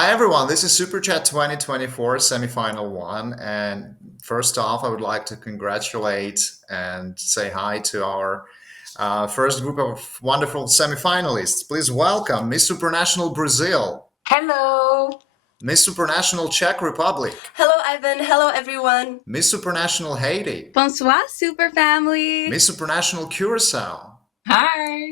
Hi everyone, this is Super Chat 2024 semifinal one. And first off, I would like to congratulate and say hi to our first group of wonderful semifinalists. Please welcome Miss Supranational Brazil, Hello. Miss Supranational Czech Republic, Hello, Ivan. Hello, everyone. Miss Supranational Haiti, Bonsoir, Super Family. Miss Supranational Curacao, Hi.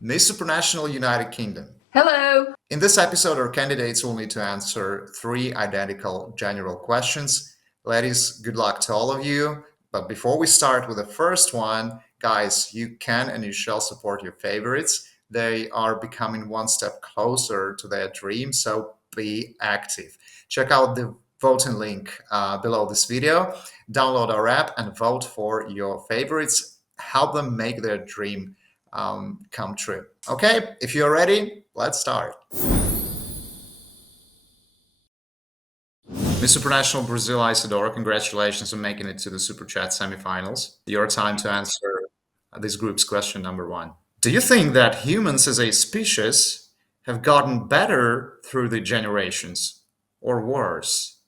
Miss Supranational United Kingdom. Hello. In this episode, our candidates will need to answer three identical general questions. Ladies, good luck to all of you. But before we start with the first one, guys, you can and you shall support your favorites. They are becoming one step closer to their dream, so be active. Check out the voting link below this video. Download our app and vote for your favorites. Help them make their dream come true. Okay, if you're ready, let's start. Miss Supranational Brazil Isadora, congratulations on making it to the Super Chat semifinals. Your time to answer this group's question number one. Do you think that humans as a species have gotten better through the generations or worse?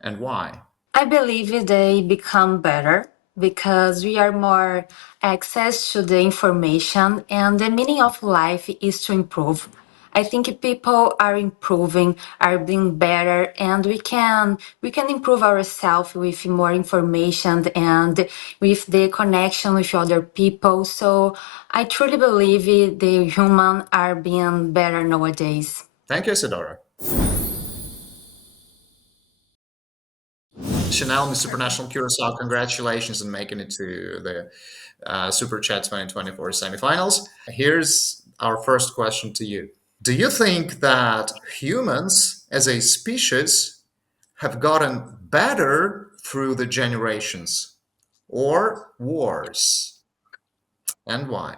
And why? I believe they become better because we are more access to the information and the meaning of life is to improve. I think people are improving, are being better, and we can improve ourselves with more information and with the connection with other people. So I truly believe the human are being better nowadays. Thank you, Isadora. Chanel, Miss Supranational Curacao, congratulations on making it to the Super Chat 2024 semifinals. Here's our first question to you. Do you think that humans as a species have gotten better through the generations or worse? And why?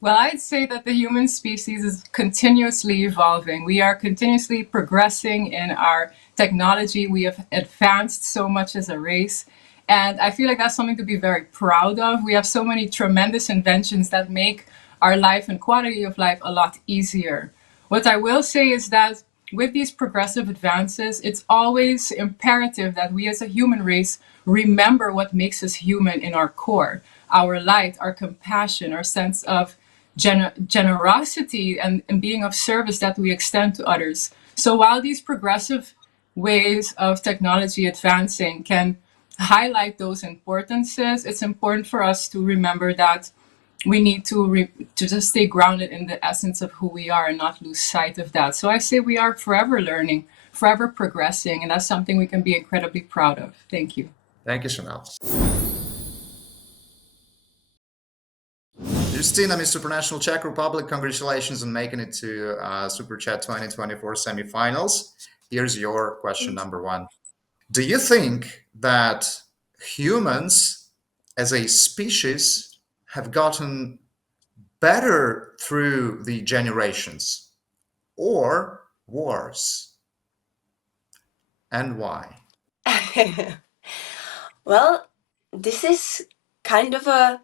Well, I'd say that the human species is continuously evolving. We are continuously progressing in our technology. We have advanced so much as a race. And I feel like that's something to be very proud of. We have so many tremendous inventions that make our life and quality of life a lot easier. What I will say is that with these progressive advances, it's always imperative that we as a human race remember what makes us human in our core, our light, our compassion, our sense of generosity and being of service that we extend to others. So while these progressive ways of technology advancing can highlight those importances, it's important for us to remember that we need to just stay grounded in the essence of who we are and not lose sight of that. So I say we are forever learning, forever progressing, and that's something we can be incredibly proud of. Thank you. Thank you, Chanel. Justina, Miss Supranational Czech Republic, congratulations on making it to Super Chat 2024 semifinals. Here's your question number one. Do you think that humans as a species have gotten better through the generations or worse? And why? Well, this is kind of a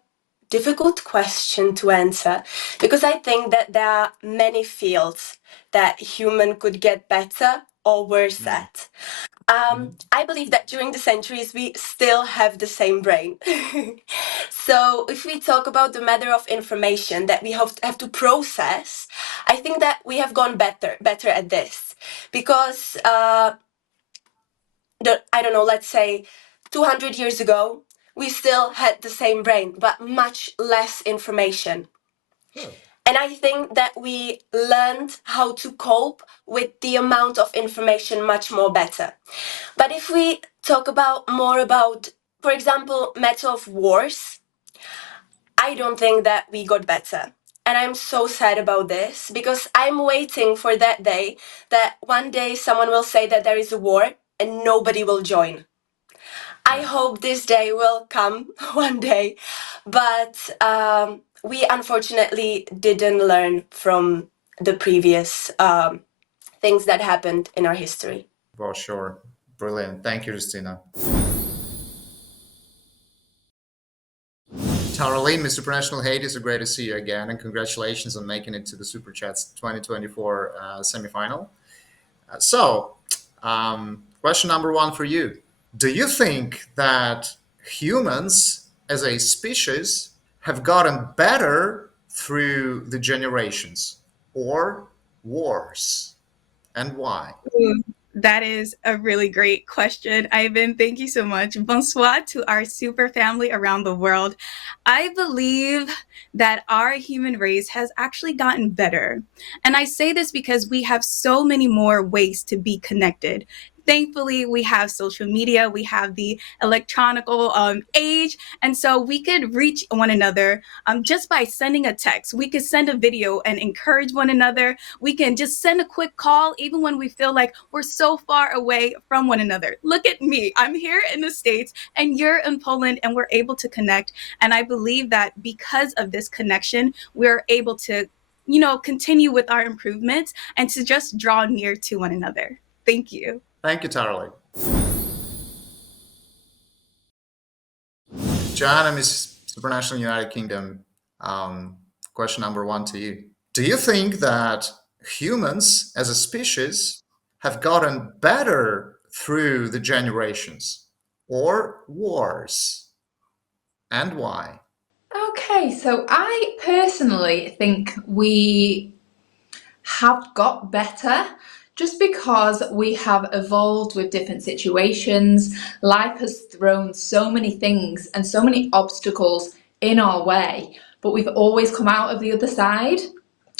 difficult question to answer because I think that there are many fields that human could get better or worse at. I believe that during the centuries we still have the same brain. So if we talk about the matter of information that we have to process, I think that we have gone better at this because I don't know, let's say 200 years ago, we still had the same brain, but much less information. And I think that we learned how to cope with the amount of information much more better. But if we talk more about, for example, matter of wars, I don't think that we got better. And I'm so sad about this because I'm waiting for that day that one day someone will say that there is a war and nobody will join. I hope this day will come one day, but we unfortunately didn't learn from the previous things that happened in our history. For sure. Brilliant. Thank you, Justina. Taroline, Mr. Supranational Haiti, it's great to see you again, and congratulations on making it to the Super Chats 2024 semifinal. Question number one for you. Do you think that humans as a species have gotten better through the generations or worse? And why? Ooh, that is a really great question, Ivan. Thank you so much. Bonsoir to our super family around the world. I believe that our human race has actually gotten better. And I say this because we have so many more ways to be connected. Thankfully, we have social media, we have the electronical age, and so we could reach one another just by sending a text. We could send a video and encourage one another. We can just send a quick call even when we feel like we're so far away from one another. Look at me. I'm here in the States and you're in Poland and we're able to connect. And I believe that because of this connection, we're able to, continue with our improvements and to just draw near to one another. Thank you. Thank you, Tarly. Joanna, Miss Supranational United Kingdom, question number one to you. Do you think that humans as a species have gotten better through the generations or worse? And why? Okay, so I personally think we have got better just because we have evolved with different situations. Life has thrown so many things and so many obstacles in our way, but we've always come out of the other side.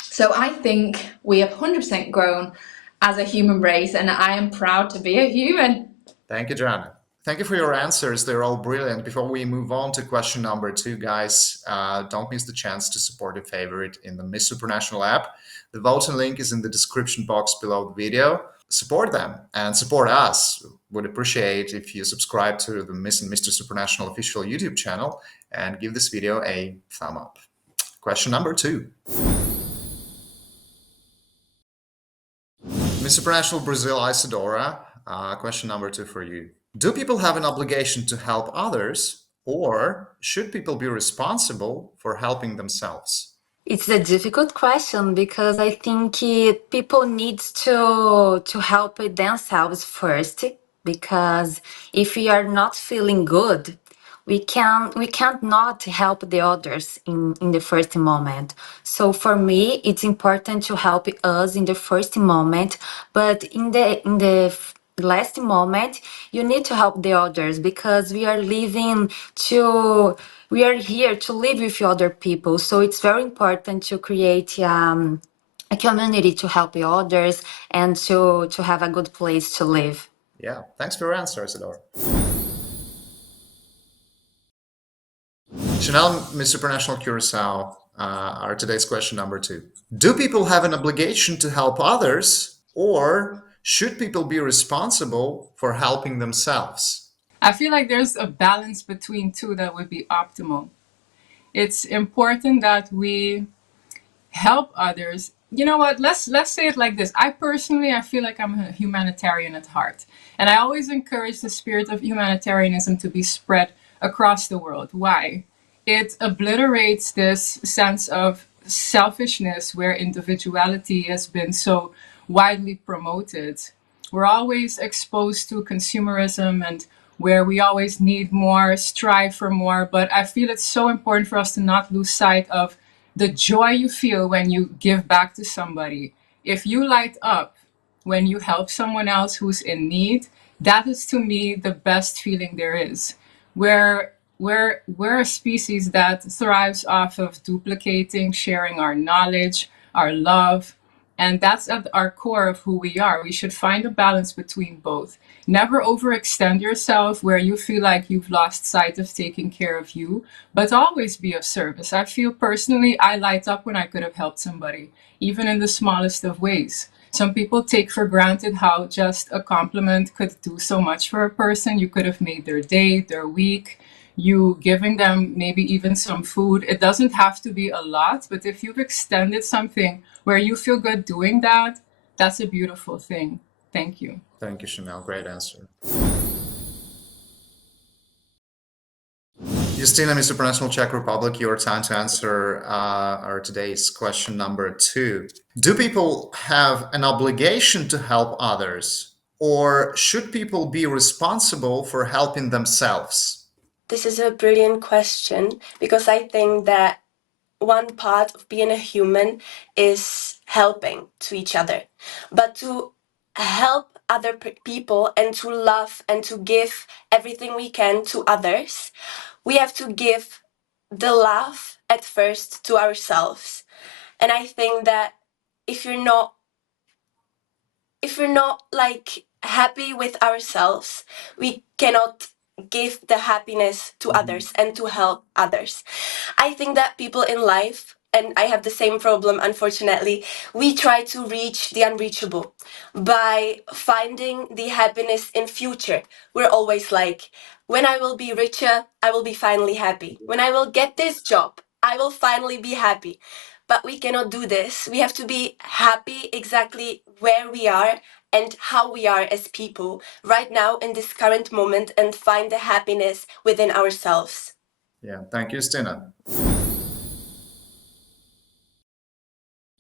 So I think we have 100% grown as a human race, and I am proud to be a human. Thank you, Joanna. Thank you for your answers. They're all brilliant. Before we move on to question number two, guys, don't miss the chance to support your favorite in the Miss Supranational app. The voting link is in the description box below the video. Support them and support us. Would appreciate if you subscribe to the Miss and Mr. Supranational official YouTube channel and give this video a thumb up. Question number two. Miss Supranational Brazil Isadora, question number two for you. Do people have an obligation to help others, or should people be responsible for helping themselves? It's a difficult question because I think people need to help themselves first, because if we are not feeling good, we can't not help the others in the first moment. So for me, it's important to help us in the first moment, but in the last moment you need to help the others, because we are here to live with other people. So it's very important to create a community to help the others and to have a good place to live. Yeah, thanks for your answer, Isadora. Chanel, Miss Supranational Curacao, are today's question number two. Do people have an obligation to help others, or should people be responsible for helping themselves? I feel like there's a balance between two that would be optimal. It's important that we help others. You know what? Let's say it like this. I feel like I'm a humanitarian at heart, and I always encourage the spirit of humanitarianism to be spread across the world. Why? It obliterates this sense of selfishness where individuality has been so widely promoted. We're always exposed to consumerism and where we always need more, strive for more. But I feel it's so important for us to not lose sight of the joy you feel when you give back to somebody. If you light up when you help someone else who's in need, that is to me the best feeling there is. We're a species that thrives off of duplicating, sharing our knowledge, our love, and that's at our core of who we are. We should find a balance between both. Never overextend yourself where you feel like you've lost sight of taking care of you, but always be of service. I feel personally, I light up when I could have helped somebody, even in the smallest of ways. Some people take for granted how just a compliment could do so much for a person. You could have made their day, their week, you giving them maybe even some food. It doesn't have to be a lot, but if you've extended something where you feel good doing that, that's a beautiful thing. Thank you. Thank you, Chanel. Great answer. Justina, Mr. International Czech Republic, your time to answer our today's question number 2. Do people have an obligation to help others, or should people be responsible for helping themselves? This is a brilliant question because I think that one part of being a human is helping to each other. But to help other people and to love and to give everything we can to others, we have to give the love at first to ourselves. And I think that if you're not like happy with ourselves, we cannot give the happiness to others and to help others. I think that people in life, and I have the same problem, unfortunately, we try to reach the unreachable by finding the happiness in future. We're always like, when I will be richer, I will be finally happy. When I will get this job, I will finally be happy. But we cannot do this. We have to be happy exactly where we are and how we are as people right now in this current moment and find the happiness within ourselves. Yeah, thank you, Stina.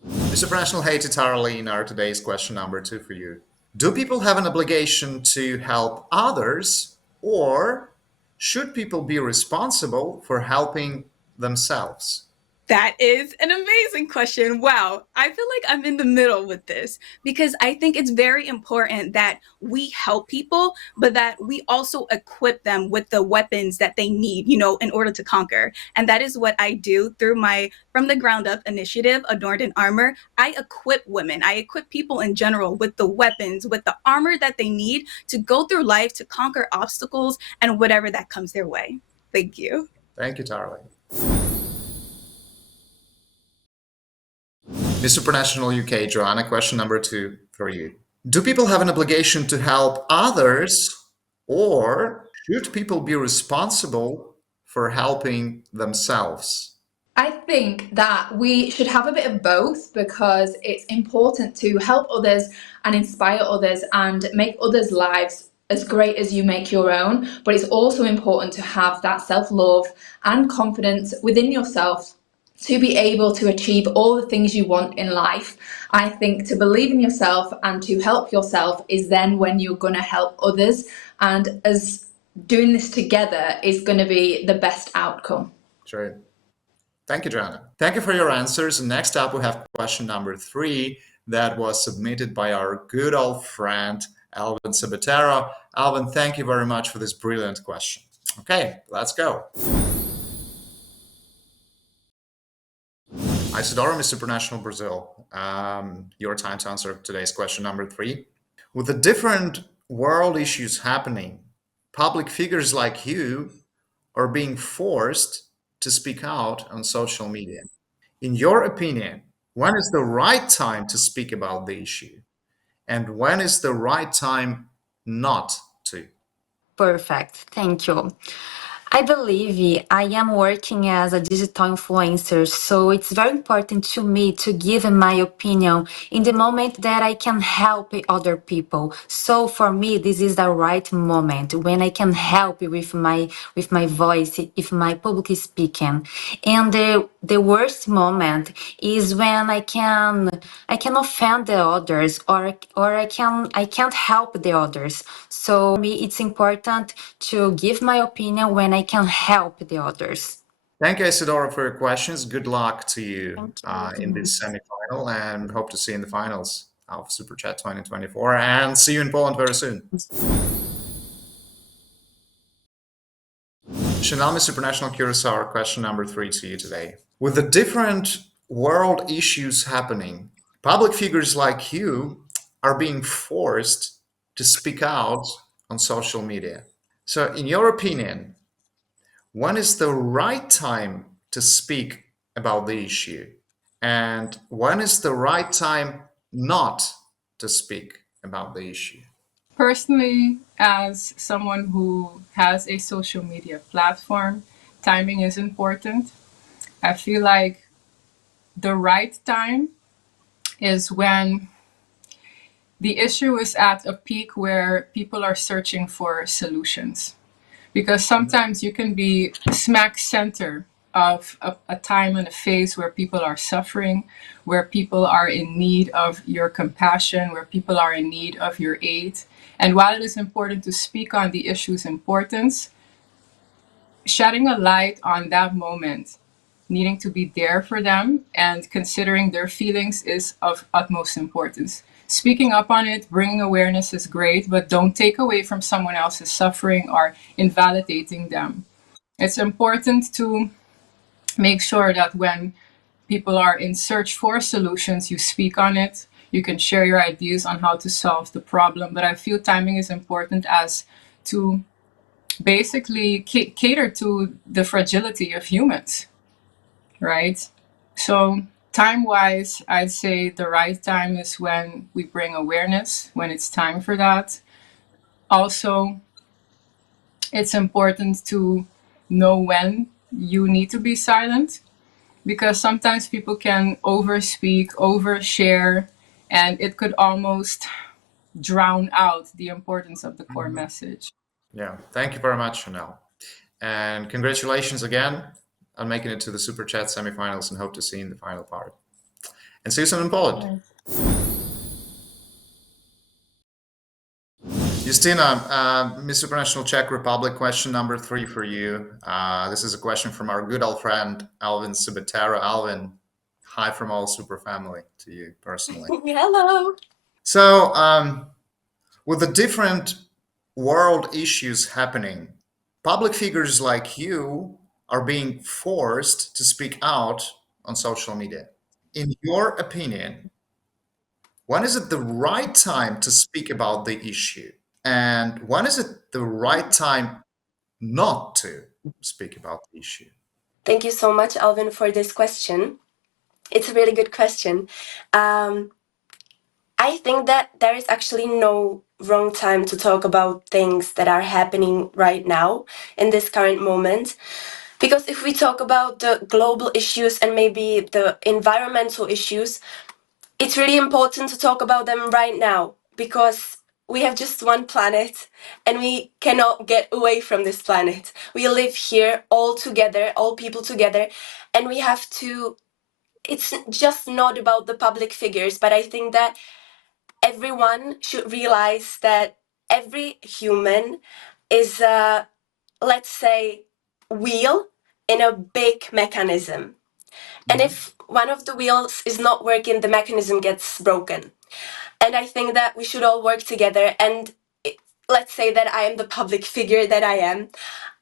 Mr. International, hey, to Tarlene, our today's question number 2 for you. Do people have an obligation to help others, or should people be responsible for helping themselves? That is an amazing question. Wow. I feel like I'm in the middle with this because I think it's very important that we help people, but that we also equip them with the weapons that they need, in order to conquer. And that is what I do through my From the Ground Up initiative, Adorned in Armor. I equip women, I equip people in general with the weapons, with the armor that they need to go through life, to conquer obstacles and whatever that comes their way. Thank you. Thank you, Tarlene. Mr. International UK, Joanna, question number 2 for you. Do people have an obligation to help others, or should people be responsible for helping themselves? I think that we should have a bit of both because it's important to help others and inspire others and make others' lives as great as you make your own. But it's also important to have that self love and confidence within yourself to be able to achieve all the things you want in life. I think to believe in yourself and to help yourself is then when you're going to help others. And as doing this together is going to be the best outcome. Sure. Thank you, Joanna. Thank you for your answers. Next up, we have question number 3 that was submitted by our good old friend, Alvin Sabatero. Alvin, thank you very much for this brilliant question. Okay, let's go. Isidoro, Mr. International Brazil, your time to answer today's question number 3. With the different world issues happening, public figures like you are being forced to speak out on social media. In your opinion, when is the right time to speak about the issue? And when is the right time not to? Perfect. Thank you. I believe I am working as a digital influencer, so it's very important to me to give my opinion in the moment that I can help other people. So for me, this is the right moment when I can help with my voice, if my public speaking. And the worst moment is when I can offend the others, or I can't help the others. So for me, it's important to give my opinion when I can help the others. Thank you, Isidoro, for your questions. Good luck to you Thank you. in this semifinal, and hope to see you in the finals of Super Chat 2024. And see you in Poland very soon. Chanel, Mr. International Curacao, question number 3 to you today. With the different world issues happening, public figures like you are being forced to speak out on social media. So, in your opinion, when is the right time to speak about the issue? And when is the right time not to speak about the issue? Personally, as someone who has a social media platform, timing is important. I feel like the right time is when the issue is at a peak where people are searching for solutions. because sometimes you can be smack center of a time and a phase where people are suffering, where people are in need of your compassion, where people are in need of your aid. And while it is important to speak on the issue's importance, shedding a light on that moment, needing to be there for them and considering their feelings is of utmost importance. Speaking up on it, bringing awareness is great, but don't take away from someone else's suffering or invalidating them. It's important to make sure that when people are in search for solutions, you speak on it. You can share your ideas on how to solve the problem. But I feel timing is important as to basically cater to the fragility of humans, right? So, time wise, I'd say the right time is when we bring awareness, when it's time for that. Also, it's important to know when you need to be silent because sometimes people can overspeak, overshare, and it could almost drown out the importance of the core message. Yeah, thank you very much, Chanel. And congratulations again on making it to the Super Chat semifinals and hope to see you in the final part. And see you soon in Poland. Right. Justina, Miss Supranational Czech Republic, question number 3 for you. This is a question from our good old friend, Alvin Subitera. Alvin, hi from all Super family to you personally. Hello. So, with the different world issues happening, public figures like you are being forced to speak out on social media. In your opinion, when is it the right time to speak about the issue? And when is it the right time not to speak about the issue? Thank you so much, Alvin, for this question. It's a really good question. I think that there is actually no wrong time to talk about things that are happening right now in this current moment. Because if we talk about the global issues and maybe the environmental issues, it's really important to talk about them right now because we have just one planet and we cannot get away from this planet. We live here all together, all people together, and we have to. It's just not about the public figures, but I think that everyone should realize that every human is a, let's say, wheel in a big mechanism. And if one of the wheels is not working, the mechanism gets broken. And I think that we should all work together. And let's say that I am the public figure that I am.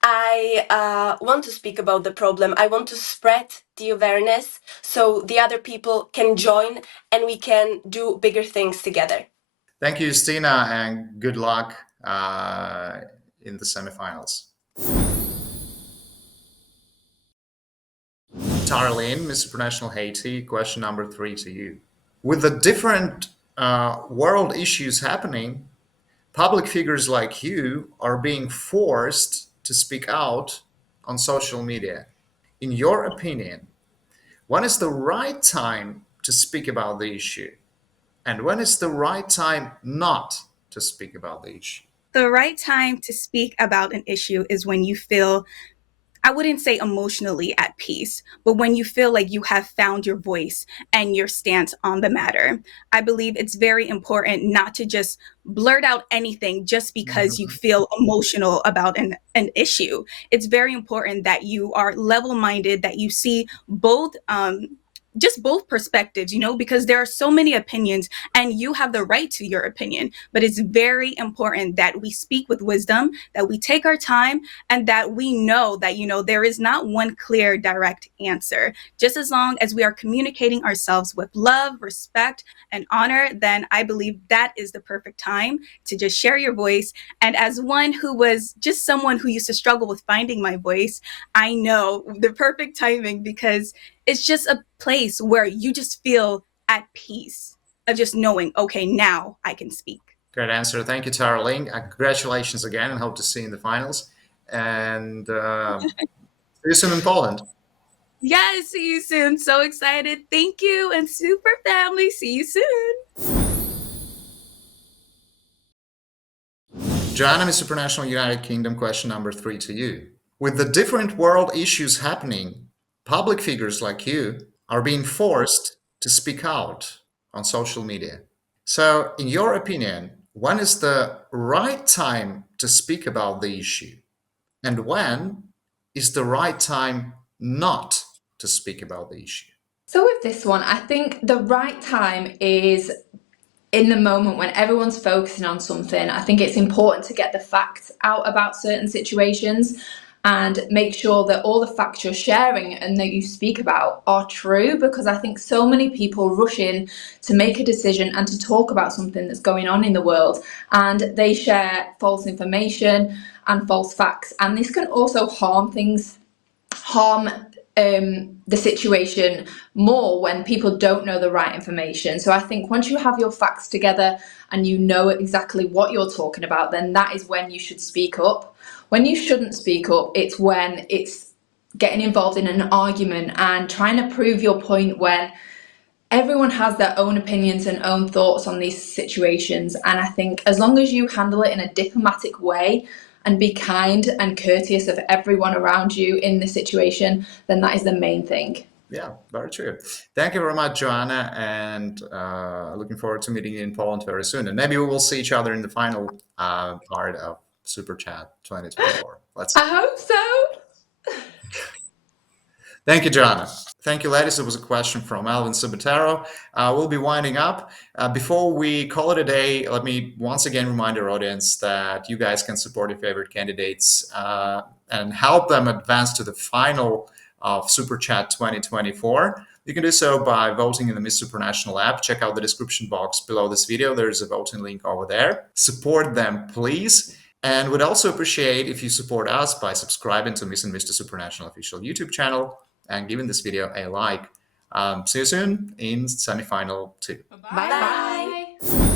I want to speak about the problem. I want to spread the awareness so the other people can join and we can do bigger things together. Thank you, Justina, and good luck in the semifinals. Tarlene, Miss International Haiti, question number 3 to you. With the different world issues happening, public figures like you are being forced to speak out on social media. In your opinion, when is the right time to speak about the issue? And when is the right time not to speak about the issue? The right time to speak about an issue is when you feel, I wouldn't say emotionally at peace, but when you feel like you have found your voice and your stance on the matter. I believe it's very important not to just blurt out anything just because you feel emotional about an issue. It's very important that you are level minded, that you see both. Just both perspectives, because there are so many opinions and you have the right to your opinion. But it's very important that we speak with wisdom, that we take our time, and that we know that, there is not one clear, direct answer. Just as long as we are communicating ourselves with love, respect, and honor, then I believe that is the perfect time to just share your voice. And as one who was just someone who used to struggle with finding my voice, I know the perfect timing because it's just a place where you just feel at peace of just knowing, okay, now I can speak. Great answer. Thank you, Tarlene. Congratulations again and hope to see you in the finals. And see you soon in Poland. Yes, see you soon. So excited. Thank you. And Super Family, see you soon. Joanna, Miss Supranational United Kingdom, question number 3 to you. With the different world issues happening, public figures like you are being forced to speak out on social media. So, in your opinion, when is the right time to speak about the issue? And when is the right time not to speak about the issue? So, with this one, I think the right time is in the moment when everyone's focusing on something. I think it's important to get the facts out about certain situations and make sure that all the facts you're sharing and that you speak about are true, because I think so many people rush in to make a decision and to talk about something that's going on in the world, and they share false information and false facts, and this can also harm the situation more when people don't know the right information. So I think once you have your facts together and you know exactly what you're talking about, then that is when you should speak up. When you shouldn't speak up, it's when it's getting involved in an argument and trying to prove your point, when everyone has their own opinions and own thoughts on these situations. And I think as long as you handle it in a diplomatic way and be kind and courteous of everyone around you in the situation, then that is the main thing. Yeah, very true. Thank you very much, Joanna, and looking forward to meeting you in Poland very soon. And maybe we will see each other in the final part of Super Chat 2024. Let's see. I hope so. Thank you, Joanna. Thank you, ladies. It was a question from Alvin Sabataro. We'll be winding up. Before we call it a day, let me once again remind our audience that you guys can support your favorite candidates and help them advance to the final of Super Chat 2024. You can do so by voting in the Miss Supranational app. Check out the description box below this video. There's a voting link over there. Support them, please. And would also appreciate if you support us by subscribing to Miss and Mr. Supranational official YouTube channel and giving this video a like. See you soon in semifinal 2. Bye. Bye.